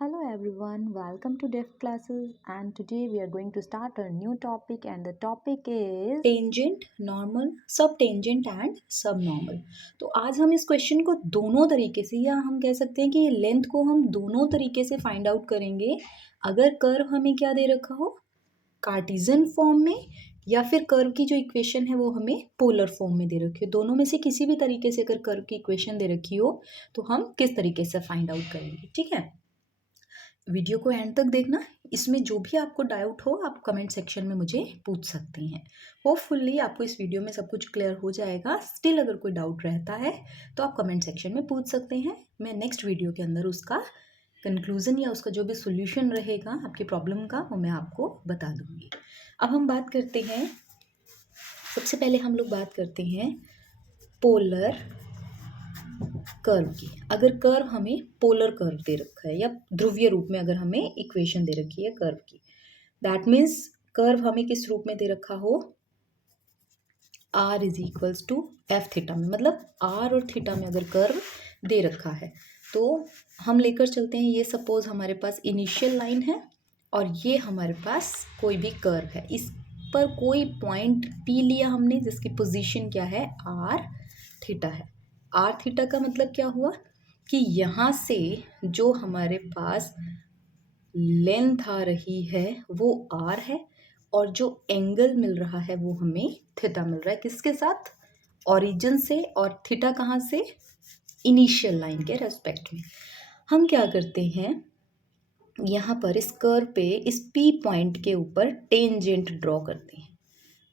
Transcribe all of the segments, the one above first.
Hello everyone, welcome to Deaf Classes, and today we are going to start a new topic, and the topic is tangent, normal, सब tangent and सब normal. तो आज हम इस question को दोनों तरीके से, या हम कह सकते हैं कि ये लेंथ को हम दोनों तरीके से फाइंड आउट करेंगे। अगर कर्व हमें क्या दे रखा हो, कार्टेशियन फॉर्म में, या फिर कर्व की जो इक्वेशन है वो हमें पोलर फॉर्म में दे रखी हो। दोनों में से किसी भी तरीके से अगर कर्व की इक्वेशन दे रखी हो तो हम किस तरीके से फाइंड आउट करेंगे। ठीक है, वीडियो को एंड तक देखना। इसमें जो भी आपको डाउट हो आप कमेंट सेक्शन में मुझे पूछ सकते हैं। होपफुली आपको इस वीडियो में सब कुछ क्लियर हो जाएगा। स्टिल अगर कोई डाउट रहता है तो आप कमेंट सेक्शन में पूछ सकते हैं। मैं नेक्स्ट वीडियो के अंदर उसका कंक्लूजन या उसका जो भी सोल्यूशन रहेगा आपकी प्रॉब्लम का वो मैं आपको बता दूंगी। अब हम बात करते हैं, सबसे पहले हम लोग बात करते हैं पोलर कर्व की। अगर कर्व हमें पोलर कर्व दे रखा है या ध्रुवीय रूप में अगर हमें इक्वेशन दे रखी है कर्व की, दैट मीन्स कर्व हमें किस रूप में दे रखा हो, r is equals to f theta में, मतलब r और थीटा में अगर कर्व दे रखा है तो हम लेकर चलते हैं। ये सपोज हमारे पास इनिशियल लाइन है और ये हमारे पास कोई भी कर्व है, इस पर कोई पॉइंट P लिया हमने जिसकी पोजीशन क्या है, r थीटा है। आर थीटा का मतलब क्या हुआ कि यहाँ से जो हमारे पास लेंथ आ रही है वो आर है और जो एंगल मिल रहा है वो हमें थीटा मिल रहा है। किसके साथ, ओरिजिन से, और थीटा कहाँ से, इनिशियल लाइन के रेस्पेक्ट में। हम क्या करते हैं, यहाँ पर इस कर्व पे इस पी पॉइंट के ऊपर टेंजेंट ड्रॉ करते हैं।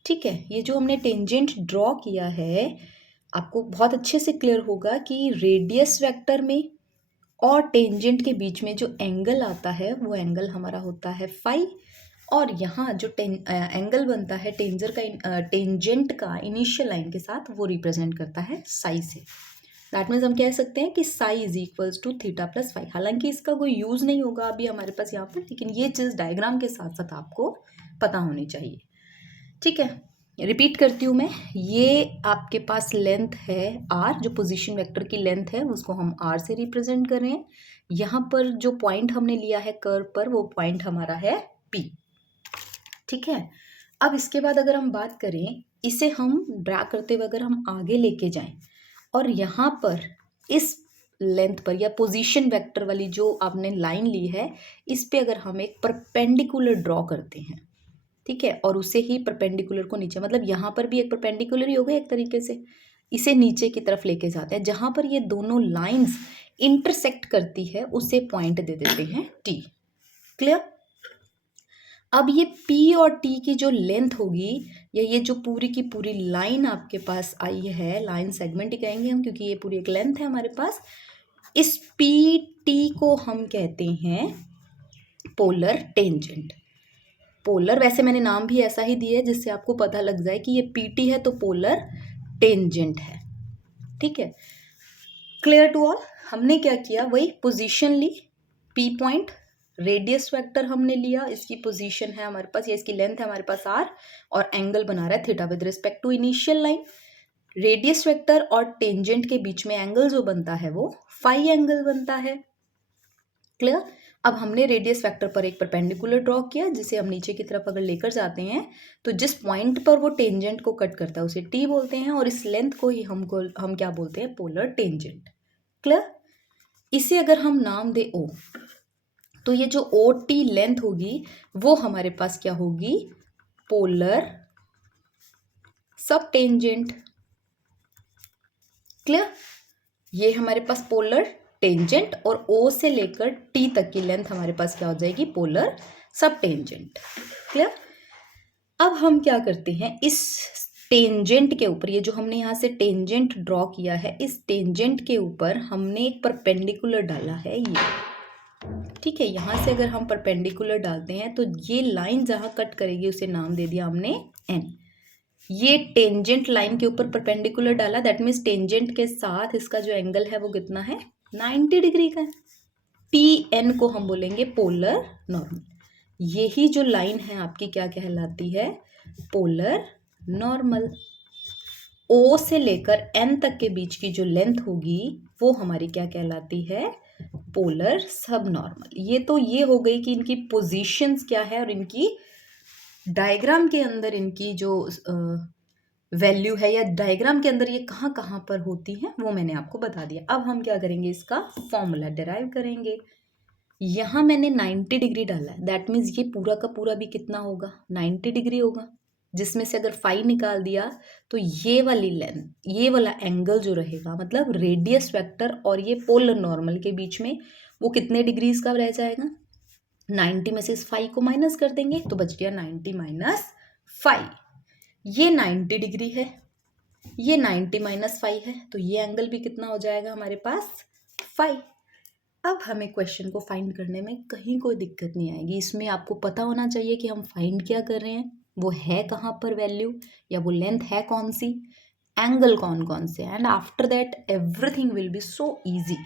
ठीक है, ये जो हमने टेंजेंट ड्रॉ किया है आपको बहुत अच्छे से क्लियर होगा कि रेडियस वेक्टर में और टेंजेंट के बीच में जो एंगल आता है वो एंगल हमारा होता है फाई, और यहाँ जो एंगल बनता है टेंजेंट का इनिशियल लाइन के साथ वो रिप्रेजेंट करता है साई से। दैट मीन्स हम कह सकते हैं कि psi is equals to theta plus phi. हालांकि इसका कोई यूज़ नहीं होगा अभी हमारे पास यहाँ पर, लेकिन ये चीज़ डायग्राम के साथ साथ आपको पता होनी चाहिए। ठीक है, रिपीट करती हूँ मैं, ये आपके पास लेंथ है r, जो पोजीशन वेक्टर की लेंथ है उसको हम r से रिप्रेजेंट कर रहे हैं। यहाँ पर जो पॉइंट हमने लिया है कर्व पर वो पॉइंट हमारा है p। ठीक है, अब इसके बाद अगर हम बात करें, इसे हम ड्रा करते हुए अगर हम आगे लेके जाएं और यहाँ पर इस लेंथ पर या पोजीशन वेक्टर वाली जो आपने लाइन ली है इस पे अगर हम एक परपेंडिकुलर ड्रॉ करते हैं, ठीक है, और उसे ही परपेंडिकुलर को नीचे, मतलब यहाँ पर भी एक परपेंडिकुलर ही होगा एक तरीके से, इसे नीचे की तरफ लेके जाते हैं। जहाँ पर ये दोनों लाइंस इंटरसेक्ट करती है उसे पॉइंट दे देते हैं टी। क्लियर। अब ये P और T की जो लेंथ होगी, या ये जो पूरी की पूरी लाइन आपके पास आई है, लाइन सेगमेंट ही कहेंगे हम क्योंकि ये पूरी एक लेंथ है हमारे पास, इस PT को हम कहते हैं पोलर टेंजेंट। पोलर, वैसे मैंने नाम भी ऐसा ही दिया है जिससे आपको पता लग जाए कि ये PT है तो पोलर टेंजेंट है। ठीक है, क्लियर टू ऑल। हमने क्या किया, वही पोजीशन ली, P पॉइंट, रेडियस वेक्टर हमने लिया, इसकी पोजीशन है हमारे पास, या इसकी लेंथ है हमारे पास r, और एंगल बना रहा है theta with respect to initial line. Radius vector और टेंजेंट के बीच में एंगल जो बनता है वो फाई एंगल बनता है। क्लियर। अब हमने रेडियस वेक्टर पर एक परपेंडिकुलर ड्रॉ किया जिसे हम नीचे की तरफ अगर लेकर जाते हैं तो जिस पॉइंट पर वो टेंजेंट को कट करता है उसे टी बोलते हैं, और इस लेंथ को ही हम क्या बोलते हैं, पोलर टेंजेंट। क्लियर। इसे अगर हम नाम दे ओ, तो ये जो ओ टी लेंथ होगी वो हमारे पास क्या होगी, पोलर सब टेंजेंट। क्लियर। ये हमारे पास पोलर टेंजेंट, और O से लेकर T तक की लेंथ हमारे पास क्या हो जाएगी, पोलर सब टेंजेंट। क्लियर। अब हम क्या करते हैं, इस टेंजेंट के ऊपर, ये जो हमने यहाँ से टेंजेंट ड्रॉ किया है, इस टेंजेंट के ऊपर हमने एक परपेंडिकुलर डाला है ये। ठीक है, यहाँ से अगर हम परपेंडिकुलर डालते हैं तो ये लाइन जहाँ कट करेगी उसे नाम दे दिया हमने N। ये टेंजेंट लाइन के ऊपर परपेंडिकुलर डाला, दैट मीन्स टेंजेंट के साथ इसका जो एंगल है वो कितना है, 90 डिग्री का है। PN को हम बोलेंगे पोलर नॉर्मल। यही जो लाइन है आपकी क्या कहलाती है, पोलर नॉर्मल। O से लेकर N तक के बीच की जो लेंथ होगी वो हमारी क्या कहलाती है, पोलर सब नॉर्मल। ये तो ये हो गई कि इनकी पोजीशंस क्या है और इनकी डायग्राम के अंदर इनकी जो वैल्यू है या डायग्राम के अंदर ये कहाँ कहाँ पर होती हैं वो मैंने आपको बता दिया। अब हम क्या करेंगे, इसका फॉर्मूला डिराइव करेंगे। यहाँ मैंने 90 डिग्री डाला है, दैट मीन्स ये पूरा का पूरा भी कितना होगा, 90 डिग्री होगा, जिसमें से अगर फाई निकाल दिया तो ये वाली लेंथ, ये वाला एंगल जो रहेगा, मतलब रेडियस वेक्टर और ये पोलर नॉर्मल के बीच में वो कितने डिग्रीज का रह जाएगा, 90 में से इस फाई को माइनस कर देंगे तो बच गया 90 माइनस फाई। ये 90 डिग्री है, ये 90 माइनस फाई है, तो ये एंगल भी कितना हो जाएगा हमारे पास, फाई। अब हमें क्वेश्चन को फाइंड करने में कहीं कोई दिक्कत नहीं आएगी। इसमें आपको पता होना चाहिए कि हम फाइंड क्या कर रहे हैं, वो है कहाँ पर वैल्यू, या वो लेंथ है कौन सी, एंगल कौन कौन से, and after that everything will be so easy.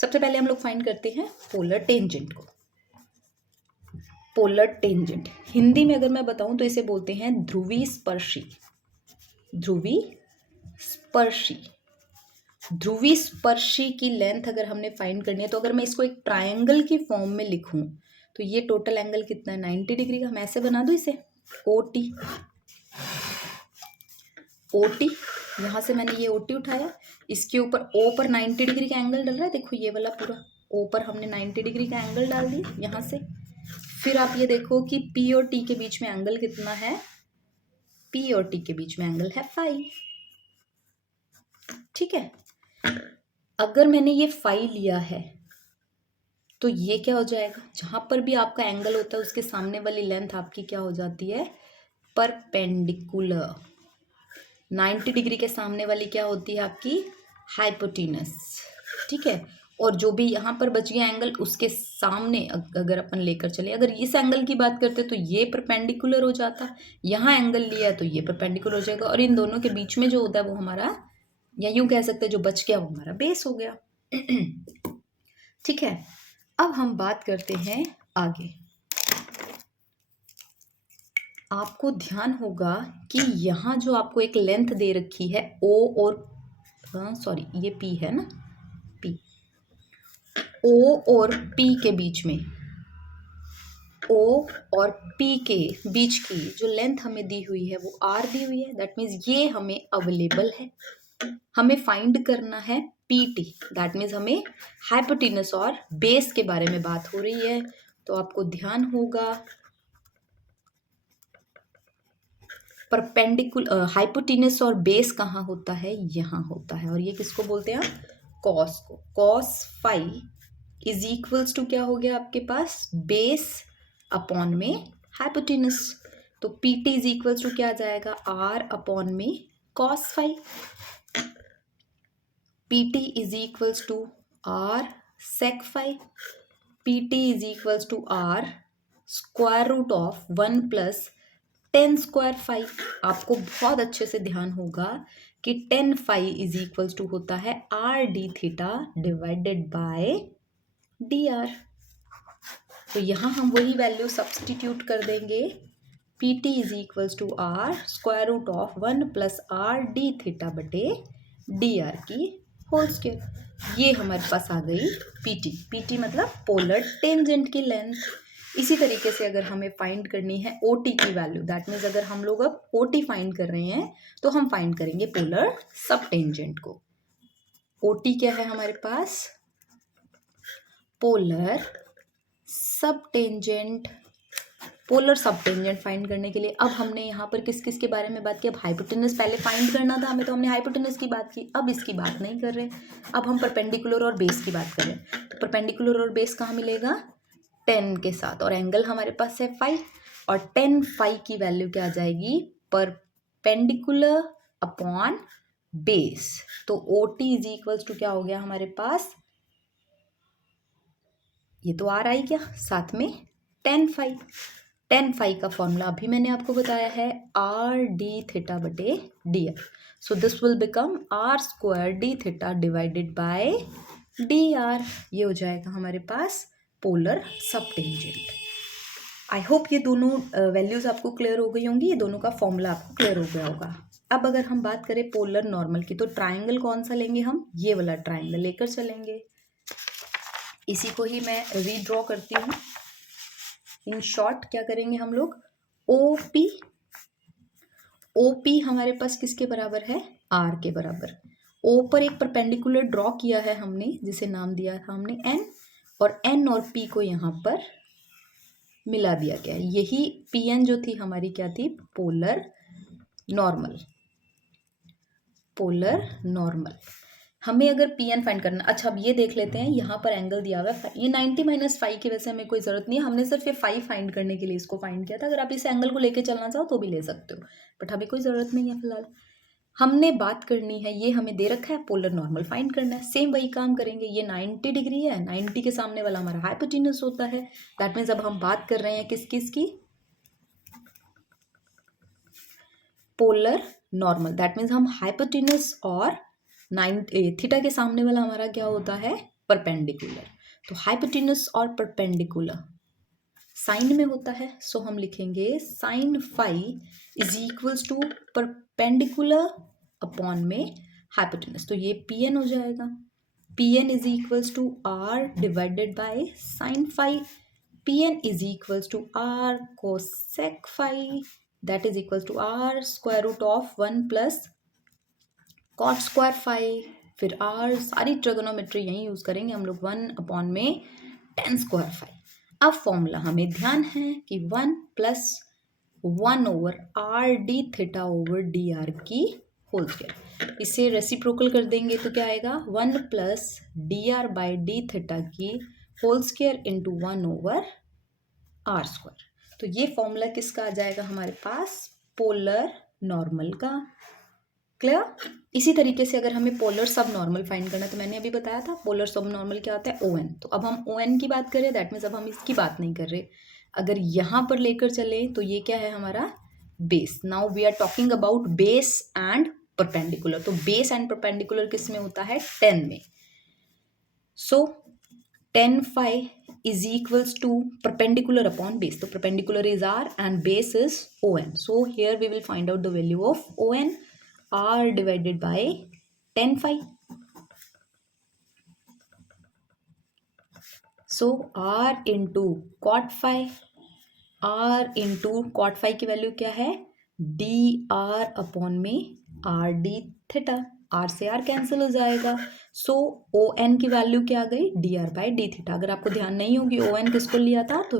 सबसे पहले हम लोग फाइंड करते हैं पोलर टेंजेंट को। पोलर टेंजेंट हिंदी में अगर मैं बताऊं तो इसे बोलते हैं ध्रुवी स्पर्शी। ध्रुवी स्पर्शी, ध्रुवी स्पर्शी की लेंथ अगर हमने फाइंड करनी है तो अगर मैं इसको एक ट्रायंगल की फॉर्म में लिखूं तो ये टोटल एंगल कितना है, 90 डिग्री का। मैं ऐसे बना दूं इसे, OT। OT, यहाँ से मैंने ये OT उठाया, इसके ऊपर O पर 90 डिग्री का एंगल डल रहा है, देखो ये वाला पूरा O पर हमने 90 डिग्री का एंगल डाल दिया यहाँ से। फिर आप ये देखो कि P और T के बीच में एंगल कितना है, P और T के बीच में एंगल है फाई। ठीक है, अगर मैंने ये फाई लिया है तो ये क्या हो जाएगा, जहां पर भी आपका एंगल होता है उसके सामने वाली लेंथ आपकी क्या हो जाती है, परपेंडिकुलर। 90 डिग्री के सामने वाली क्या होती है आपकी, हाइपोटेनस। ठीक है, और जो भी यहाँ पर बच गया एंगल उसके सामने अगर अपन लेकर चले, अगर इस एंगल की बात करते तो ये परपेंडिकुलर हो जाता, यहाँ एंगल लिया तो ये परपेंडिकुलर हो जाएगा, और इन दोनों के बीच में जो होता है वो हमारा, या यूं कह सकते हैं जो बच गया वो हमारा बेस हो गया। ठीक है, अब हम बात करते हैं आगे। आपको ध्यान होगा कि यहाँ जो आपको एक लेंथ दे रखी है O और सॉरी ये P है ना, P, O और P के बीच में, O और P के बीच की जो लेंथ हमें दी हुई है वो R दी हुई है, दैट मीन्स ये हमें अवेलेबल है। हमें फाइंड करना है PT, दैट मीन्स हमें हाइपोटेनस और बेस के बारे में बात हो रही है। तो आपको ध्यान होगा परपेंडिकुलर, हाइपोटेनस और बेस कहाँ होता है, यहाँ होता है, और ये किसको बोलते हैं, कॉस को। Cos phi is equals to क्या हो गया आपके पास, बेस अपॉन में हाइपोटेनस। तो PT इज इक्वल्स टू क्या आ जाएगा, R अपॉन में cos phi. PT is equals to R sec phi. PT is equals to R square root of 1 plus 10 square phi. आपको बहुत अच्छे से ध्यान होगा कि 10 phi is equals to होता है R d theta divided by dr। तो यहाँ हम वही वैल्यू सब्सटीट्यूट कर देंगे, PT is equals to R square root of 1 plus R d theta बटे dr की होल स्क्वायर। ये हमारे पास आ गई PT। PT मतलब पोलर टेंजेंट की लेंथ। इसी तरीके से अगर हमें फाइंड करनी है OT की वैल्यू, दैट मीन्स अगर हम लोग अब OT फाइंड कर रहे हैं तो हम फाइंड करेंगे पोलर सब टेंजेंट को। OT क्या है हमारे पास, पोलर सब टेंजेंट। पोलर सब टेंजेंट फाइंड करने के लिए अब हमने यहाँ पर किस किस के बारे में बात की, अब हाइपोटेनस पहले फाइंड करना था हमें, तो हमने हाइपोटेनस की बात की। अब इसकी बात नहीं कर रहे, अब हम परपेंडिकुलर और बेस की बात कर रहे हैं। तो परपेंडिकुलर और बेस कहाँ मिलेगा, 10 के साथ, और एंगल हमारे पास है फाई, और 10 फाई की वैल्यू क्या आ जाएगी, परपेंडिकुलर अपॉन बेस। तो OT इज इक्वल्स टू क्या हो गया हमारे पास, ये तो आ रहा ही क्या साथ में 10 फाई। 10 फाई का फॉर्मूला अभी मैंने आपको बताया है, R d थीटा बटे dr। So this will become R square d theta divided by dr। ये हो जाएगा हमारे पास पोलर सब टेंजेंट। आई होप ये दोनों वैल्यूज आपको क्लियर हो गई होंगी, ये दोनों का फॉर्मूला आपको क्लियर हो गया होगा। अब अगर हम बात करें पोलर नॉर्मल की, तो ट्राइंगल कौन सा लेंगे हम, ये वाला ट्राइंगल लेकर चलेंगे। इसी को ही मैं रीड्रॉ करती हूँ। इन शॉर्ट क्या करेंगे हम लोग, OP, OP हमारे पास किसके बराबर है, R के बराबर। O पर एक परपेंडिकुलर ड्रॉ किया है हमने, जिसे नाम दिया है हमने N, और N और P को यहाँ पर मिला दिया गया। यही PN जो थी हमारी क्या थी, पोलर नॉर्मल। पोलर नॉर्मल हमें अगर PN फाइंड करना, अच्छा अब ये देख लेते हैं, यहाँ पर एंगल दिया हुआ है, ये 90 - फाइव की वैसे हमें कोई ज़रूरत नहीं है, हमने सिर्फ ये 5 फाइंड करने के लिए इसको फाइंड किया था। अगर आप इस एंगल को लेके चलना चाहो तो भी ले सकते हो, बट हमें कोई ज़रूरत नहीं है फिलहाल। हमने बात करनी है, ये हमें दे रखा है पोलर नॉर्मल फाइंड करना है, सेम वही काम करेंगे। ये 90 डिग्री है, 90 के सामने वाला हमारा हाइपोटेन्यूज होता है। दैट मीन्स अब हम बात कर रहे हैं किस किस की, पोलर नॉर्मल। दैट मीन्स हम हाइपोटेन्यूज और थीटा के सामने वाला हमारा क्या होता है, परपेंडिकुलर। तो हाइपोटेन्यूज और परपेंडिकुलर साइन में होता है, सो हम लिखेंगे sine phi is equals to perpendicular upon में हाइपोटेन्यूज। तो ये PN हो जाएगा, PN is equals to R divided by sine phi. PN is equals to R cosec phi, that is equals to R square root of 1 plus cot square phi, फिर R, सारी trigonometry यहीं use करेंगे हम लोग, 1 upon में tan square phi. अब formula हमें ध्यान है कि 1 + 1 over RD theta over DR की होल स्क्वायर। इसे रेसिप्रोकल कर देंगे तो क्या आएगा, 1 + DR बाई D थीटा की whole square into 1 over R square. तो ये फॉर्मूला किसका आ जाएगा हमारे पास, पोलर नॉर्मल का। क्लियर। इसी तरीके से अगर हमें पोलर सब नॉर्मल फाइंड करना है, तो मैंने अभी बताया था पोलर सब नॉर्मल क्या होता है, ON। तो अब हम ON की बात करें, दैट मीन्स अब हम इसकी बात नहीं कर रहे। अगर यहाँ पर लेकर चले तो ये क्या है हमारा, base. Now we are talking about base and perpendicular. तो बेस एंड परपेंडिकुलर किस में होता है, 10 में। So tan phi is equals to perpendicular upon base. तो perpendicular is R and base is ON. So here we will find out the value of ON, R divided by tan phi. So R into cot phi, R into cot phi की value क्या है, DR upon में RD theta. R से R cancel हो जाएगा। सो ON की value क्या आ गई, DR बाई D थीटा। अगर आपको ध्यान नहीं होगी ON किसको लिया था, तो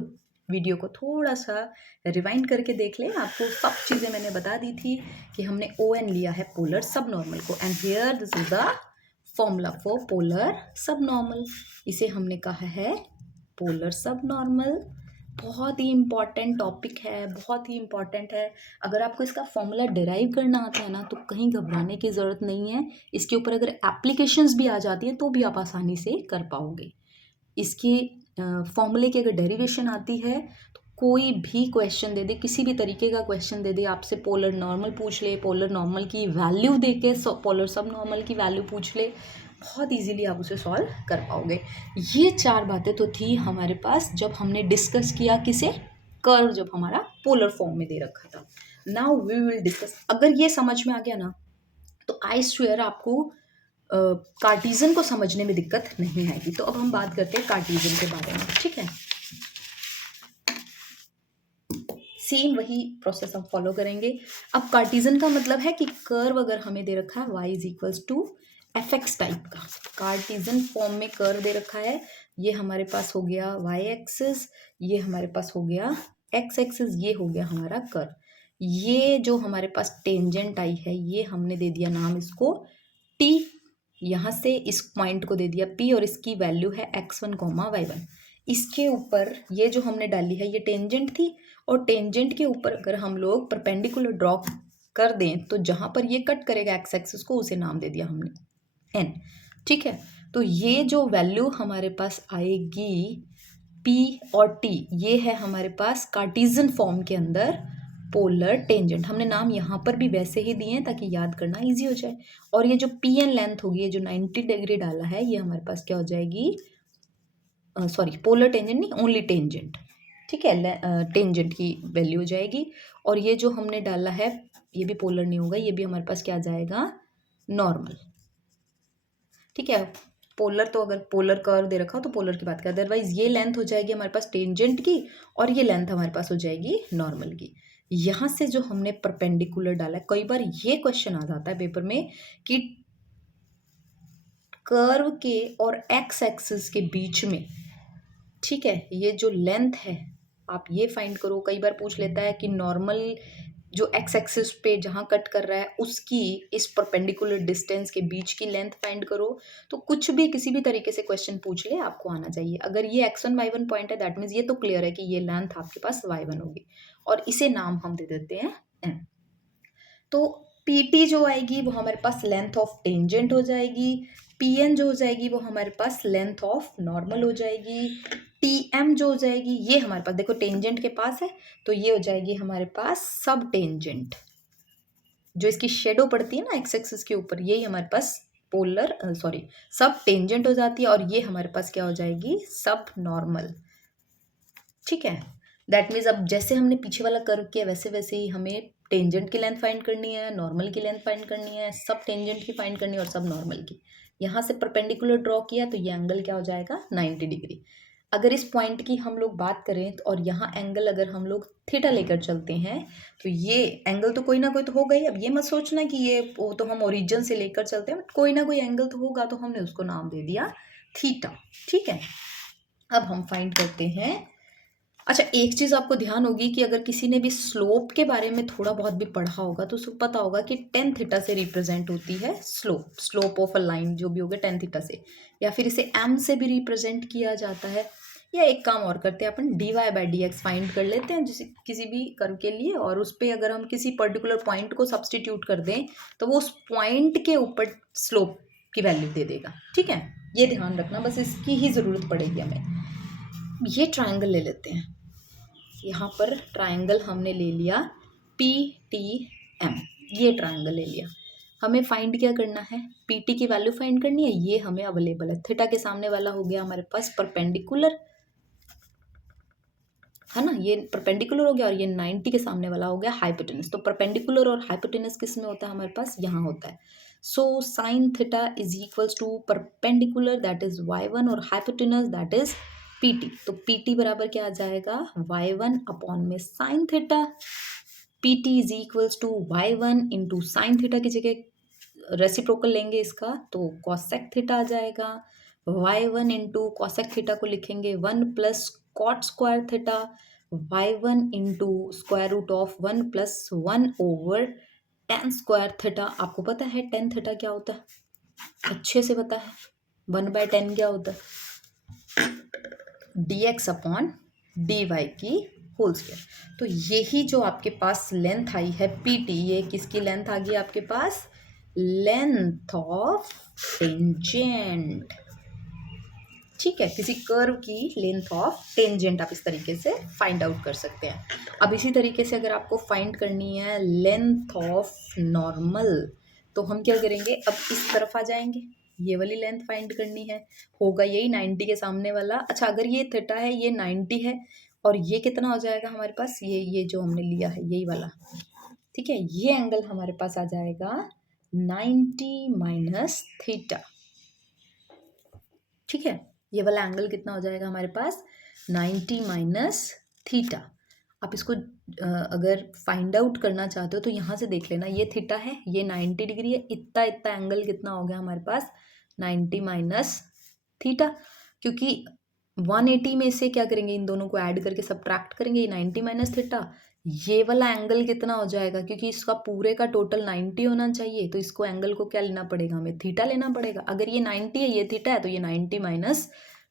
वीडियो को थोड़ा सा रिवाइंड करके देख लें, आपको सब चीज़ें मैंने बता दी थी कि हमने ON लिया है पोलर सब नॉर्मल को। And here this is the formula for polar सब नॉर्मल। इसे हमने कहा है पोलर सब नॉर्मल। बहुत ही इम्पॉर्टेंट टॉपिक है, बहुत ही इम्पॉर्टेंट है। अगर आपको इसका फॉर्मूला डिराइव करना आता है ना, तो कहीं घबराने की ज़रूरत नहीं है। इसके ऊपर अगर एप्लीकेशंस भी आ जाती हैं तो भी आप आसानी से कर पाओगे। इसके फॉर्मूले की अगर डेरिवेशन आती है, तो कोई भी क्वेश्चन दे दे, किसी भी तरीके का क्वेश्चन दे दे, आपसे पोलर नॉर्मल पूछ ले, पोलर नॉर्मल की वैल्यू दे के पोलर सब नॉर्मल की वैल्यू पूछ ले, बहुत इजीली आप उसे सॉल्व कर पाओगे। ये 4 बातें तो थी हमारे पास जब हमने डिस्कस किया किसे, कर्व, जब हमारा पोलर फॉर्म में दे रखा था। Now we will discuss. अगर ये समझ में आ गया ना, तो आई स्वेयर आपको कार्टीजन को समझने में दिक्कत नहीं आएगी। तो अब हम बात करते हैं कार्टीजन के बारे में, ठीक है। सेम वही प्रोसेस हम फॉलो करेंगे। अब कार्टीजन का मतलब है कि कर्व अगर हमें दे रखा है y is equals to fx type का, कार्टीजन फॉर्म में कर्व दे रखा है। ये हमारे पास हो गया y एक्सिस, ये हमारे पास हो गया x एक्सिस, ये हो गया हमारा कर्व। ये जो हमारे पास टेंजेंट आई है, ये हमने दे दिया नाम इसको t, यहाँ से इस पॉइंट को दे दिया p, और इसकी वैल्यू है x1, y1। इसके ऊपर ये जो हमने डाली है ये टेंजेंट थी, और टेंजेंट के ऊपर अगर हम लोग परपेंडिकुलर ड्रॉ कर दें, तो जहाँ पर ये कट करेगा एक्स एक्सिस को, उसे नाम दे दिया हमने n, ठीक है। तो ये जो वैल्यू हमारे पास आएगी p और t, ये है हमारे पास कार्टीजन फॉर्म के अंदर पोलर टेंजेंट। हमने नाम यहाँ पर भी वैसे ही दिए हैं ताकि याद करना इजी हो जाए। और ये जो pn लेंथ होगी, ये जो 90 डिग्री डाला है, ये हमारे पास क्या हो जाएगी, सॉरी पोलर टेंजेंट नहीं, ओनली टेंजेंट, ठीक है, टेंजेंट की वैल्यू हो जाएगी। और ये जो हमने डाला है ये भी पोलर नहीं होगा, ये भी हमारे पास क्या आ जाएगा, नॉर्मल, ठीक है। पोलर तो अगर पोलर कर्व दे रखा हो तो पोलर की बात करें, अदरवाइज ये लेंथ हो जाएगी हमारे पास टेंजेंट की और ये लेंथ हमारे पास हो जाएगी नॉर्मल की। यहाँ से जो हमने परपेंडिकुलर डाला है, कई बार ये क्वेश्चन आ जाता है पेपर में कि कर्व के और एक्स एक्सिस के बीच में, ठीक है, ये जो लेंथ है आप ये फाइंड करो। कई बार पूछ लेता है कि नॉर्मल जो एक्स एक्सिस पे जहाँ कट कर रहा है उसकी इस परपेंडिकुलर डिस्टेंस के बीच की लेंथ फाइंड करो। तो कुछ भी किसी भी तरीके से क्वेश्चन पूछ ले आपको आना चाहिए। अगर ये x1 y1 पॉइंट है दैट मीन्स ये तो क्लियर है कि ये लेंथ आपके पास y1 होगी और इसे नाम हम दे देते हैं n। तो pt जो आएगी वो हमारे पास लेंथ ऑफ टेंजेंट हो जाएगी, pn जो हो जाएगी वो हमारे पास लेंथ ऑफ नॉर्मल हो जाएगी, tm जो हो जाएगी ये हमारे पास देखो टेंजेंट के पास है तो ये हो जाएगी हमारे पास सब टेंजेंट, जो इसकी शेडो पड़ती है ना एक्स एक्सिस के ऊपर, यही हमारे पास पोलर सब टेंजेंट हो जाती है और ये हमारे पास क्या हो जाएगी सब नॉर्मल। ठीक है, दैट मीन्स अब जैसे हमने पीछे वाला कर्व किया वैसे वैसे ही हमें टेंजेंट की लेंथ फाइंड करनी है, नॉर्मल की लेंथ फाइंड करनी है, सब टेंजेंट की फाइंड करनी है और सब नॉर्मल की। यहाँ से परपेंडिकुलर ड्रॉ किया तो ये एंगल क्या हो जाएगा 90 डिग्री। अगर इस पॉइंट की हम लोग बात करें तो और यहाँ एंगल अगर हम लोग थीटा लेकर चलते हैं तो ये एंगल तो कोई ना कोई तो होगा ही। अब ये मत सोचना कि ये वो तो हम ओरिजिन से लेकर चलते हैं, बट कोई ना कोई एंगल तो होगा तो हमने उसको नाम दे दिया थीटा। ठीक है, अब हम फाइंड करते हैं। अच्छा, एक चीज़ आपको ध्यान होगी कि अगर किसी ने भी स्लोप के बारे में थोड़ा बहुत भी पढ़ा होगा तो उसको पता होगा कि टेन थीटा से रिप्रेजेंट होती है स्लोप ऑफ अ लाइन जो भी होगा टेन थीटा से, या फिर इसे एम से भी रिप्रेजेंट किया जाता है। या एक काम और करते हैं, अपन dy by D x find कर लेते हैं जिसे किसी भी कर्व के लिए, और उस पर अगर हम किसी पर्टिकुलर पॉइंट को सब्सटीट्यूट कर दें तो वो उस पॉइंट के ऊपर स्लोप की वैल्यू दे देगा। ठीक है, ये ध्यान रखना, बस इसकी ही ज़रूरत पड़ेगी हमें। ये ट्राइंगल ले लेते हैं, यहाँ पर ट्राइंगल हमने ले लिया PTM, ये ट्राइंगल ले लिया। हमें फाइंड क्या करना है, PT की वैल्यू फाइंड करनी है, ये हमें अवेलेबल है। थीटा के सामने वाला हो गया हमारे पास परपेंडिकुलर, है ना, ये परपेंडिकुलर हो गया, और ये 90 के सामने वाला हो गया हाइपोटेनस। तो परपेंडिकुलर और हाइपोटेनस किस में होता है हमारे पास, यहाँ होता है। So sine theta is equals to perpendicular that is y1 और हाइपोटेनस दैट इज PT। तो PT बराबर क्या आ जाएगा y1 अपॉन में sine theta. PT is equals to y1 into sine theta की जगह रेसिप्रोकल लेंगे इसका तो कॉसेक थीटा आ जाएगा। y1 इंटू कॉसेक थीटा को लिखेंगे 1 plus cot square theta, y1 into square root of 1 plus 1 over tan square theta. आपको पता है टेन थीटा क्या होता है, अच्छे से पता है। 1/10 क्या होता है, dx अपॉन dy की होल स्क्वायर। तो यही जो आपके पास लेंथ आई है PT, ये किसकी लेंथ आ गई आपके पास, लेंथ ऑफ टेंजेंट। ठीक है, किसी कर्व की लेंथ ऑफ टेंजेंट आप इस तरीके से फाइंड आउट कर सकते हैं। अब इसी तरीके से अगर आपको फाइंड करनी है लेंथ ऑफ नॉर्मल तो हम क्या करेंगे, अब इस तरफ आ जाएंगे, ये वाली लेंथ फाइंड करनी है, होगा यही 90 के सामने वाला। अच्छा, अगर ये थीटा है, ये 90 है, और ये कितना हो जाएगा हमारे पास, ये जो हमने लिया है यही वाला, ठीक है, ये एंगल हमारे पास आ जाएगा 90 माइनस थीटा। ठीक है, ये वाला एंगल कितना हो जाएगा हमारे पास 90 माइनस थीटा। आप इसको अगर फाइंड आउट करना चाहते हो तो यहाँ से देख लेना, ये थीटा है, ये 90 डिग्री है, इतना इतना एंगल कितना हो गया हमारे पास 90 माइनस थीटा। क्योंकि 180 में से क्या करेंगे, इन दोनों को ऐड करके सब्ट्रैक्ट करेंगे, ये 90 माइनस थीटा, ये वाला एंगल कितना हो जाएगा, क्योंकि इसका पूरे का टोटल 90 होना चाहिए तो इसको एंगल को क्या लेना पड़ेगा, हमें थीटा लेना पड़ेगा। अगर ये 90 है, ये थीटा है, तो ये 90 माइनस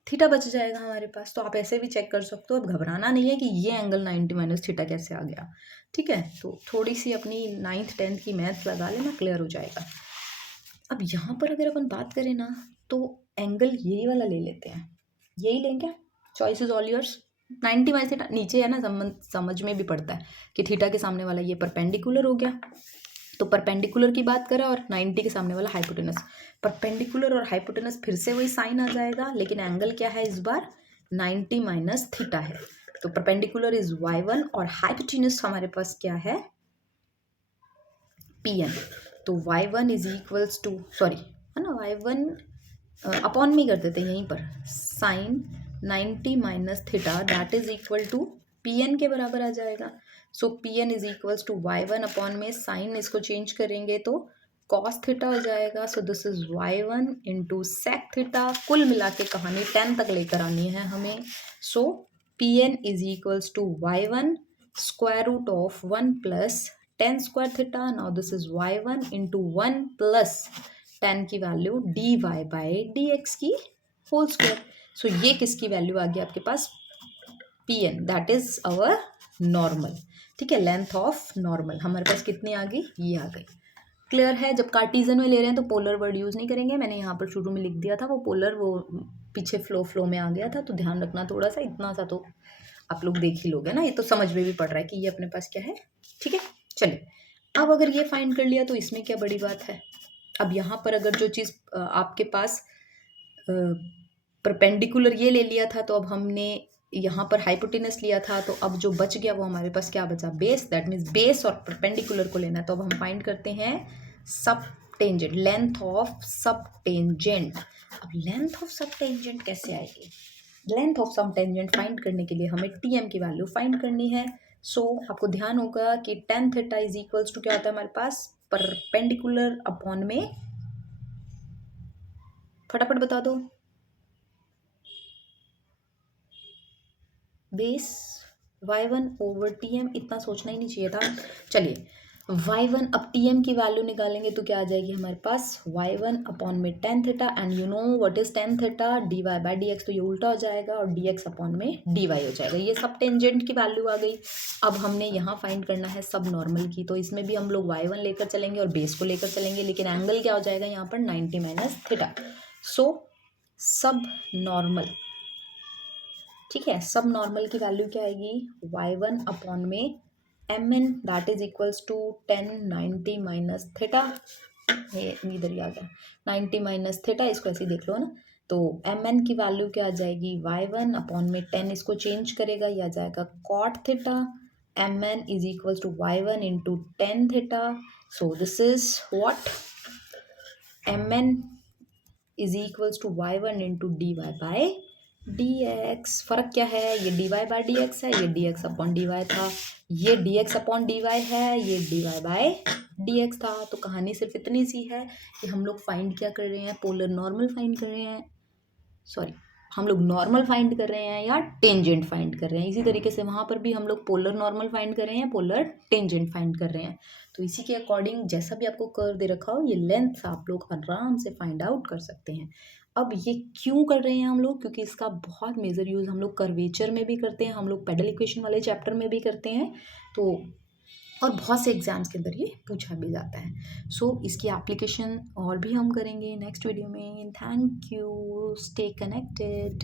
थीटा बच जाएगा हमारे पास। तो आप ऐसे भी चेक कर सकते हो, अब घबराना नहीं है कि ये एंगल 90 माइनस थीटा कैसे आ गया। ठीक है, तो थोड़ी सी अपनी 9th 10th की मैथ्स लगा लेना, क्लियर हो जाएगा। अब यहाँ पर अगर अपन बात करें ना तो एंगल यही वाला ले लेते हैं, यही लेंगे, choice is all yours. 90 minus theta नीचे है ना, समझ में भी पड़ता है कि थीटा के सामने वाला ये परपेंडिकुलर हो गया, तो परपेंडिकुलर की बात करें और 90 के सामने वाला हाइपोटेनस, परपेंडिकुलर और हाइपोटेनस फिर से वही साइन आ जाएगा, लेकिन एंगल क्या है इस बार 90 माइनस थीटा है। तो परपेंडिकुलर इज y1 और हाइपोटेनस हमारे पास क्या है PN। तो y1 is equals to, sorry है ना, y1 अपॉन में कर देते हैं यहीं पर, sine 90 minus theta that is equal to P N के बराबर आ जाएगा। So P N is equals to Y one upon में साइन इसको चेंज करेंगे तो कॉस थीटा हो जाएगा। So this is Y one into sec theta. कुल मिला के कहानी 10 तक लेकर आनी है हमें। So P N is equals to Y one square root of 1 plus 10 square theta. Now this is Y one into 1 plus 10 की value D Y by D X की होल स्क्वायर। सो ये किसकी वैल्यू आ गई आपके पास, P N, that is our normal. ठीक है, लेंथ ऑफ नॉर्मल हमारे पास कितनी आ गई, ये आ गई। क्लियर है। जब कार्टीजन में ले रहे हैं तो पोलर वर्ड यूज़ नहीं करेंगे, मैंने यहाँ पर शुरू में लिख दिया था, वो पोलर वो पीछे फ्लो में आ गया था, तो ध्यान रखना थोड़ा सा, इतना सा तो आप लोग देख ही लोगे ना, ये तो समझ में भी पड़ रहा है कि ये अपने पास क्या है। ठीक है, चलिए अब अगर ये फाइंड कर लिया तो इसमें क्या बड़ी बात है। अब यहाँ पर अगर जो चीज़ आपके पास परपेंडिकुलर ये ले लिया था, तो अब हमने यहाँ पर हाइपोटेनस लिया था, तो अब जो बच गया वो हमारे पास क्या बचा, बेस। दैट मीन्स बेस और परपेंडिकुलर को लेना है, तो अब हम फाइंड करते हैं sub tangent, length of sub tangent. अब लेंथ ऑफ सब टेंजेंट कैसे आएगी, length of sub tangent find करने के लिए हमें टी एम की वैल्यू फाइंड करनी है। सो आपको ध्यान होगा कि tan theta is equals to क्या होता है हमारे पास, परपेंडिकुलर अपॉन में, फटाफट बता दो, base y1 over T M. इतना सोचना ही नहीं चाहिए था। चलिए y1, अब टी एम की वैल्यू निकालेंगे तो क्या आ जाएगी हमारे पास, y1 अपॉन में tan theta, and you know what is tan theta, D Y by D X, तो ये उल्टा हो जाएगा और डी एक्स अपॉन में डी वाई हो जाएगा। ये सब टेंजेंट की वैल्यू आ गई। अब हमने यहाँ फाइंड करना है सब नॉर्मल की, तो इसमें भी हम लोग y1 लेकर चलेंगे और बेस को लेकर चलेंगे, लेकिन एंगल क्या हो जाएगा यहाँ पर 90 माइनस थीटा। सो सब नॉर्मल, ठीक है, सब नॉर्मल की वैल्यू क्या आएगी, y1 अपॉन में M N that is equals to 10 90 minus theta. ये इधर ही आ गया 90 माइनस थीटा, इसको ऐसे ही देख लो ना। तो एम एन की वैल्यू क्या आ जाएगी, y1 अपॉन में 10, इसको चेंज करेगा, ये आ जाएगा cot theta. M N is equals to y1 into 10 theta. So this is what, M N is equals to y1 into D Y by D X. फर्क क्या है, ये D Y by D X है, ये D X upon D Y था, ये D X upon D Y है, ये D Y by D X था। तो कहानी सिर्फ इतनी सी है कि हम लोग फाइंड क्या कर रहे हैं, पोलर नॉर्मल फाइंड कर रहे हैं, सॉरी हम लोग नॉर्मल फाइंड कर रहे हैं या टेंजेंट फाइंड कर रहे हैं। इसी तरीके से वहाँ पर भी हम लोग पोलर नॉर्मल फाइंड कर रहे हैं, पोलर टेंजेंट फाइंड कर रहे हैं। तो इसी के अकॉर्डिंग जैसा भी आपको कर्व दे रखा हो, ये लेंथ आप लोग आराम से फाइंड आउट कर सकते हैं। अब ये क्यों कर रहे हैं हम लोग, क्योंकि इसका बहुत मेजर यूज़ हम लोग कर्वेचर में भी करते हैं, हम लोग पेडल इक्वेशन वाले चैप्टर में भी करते हैं, तो और बहुत से एग्जाम्स के अंदर ये पूछा भी जाता है। सो इसकी एप्लीकेशन और भी हम करेंगे नेक्स्ट वीडियो में। Thank you, stay connected.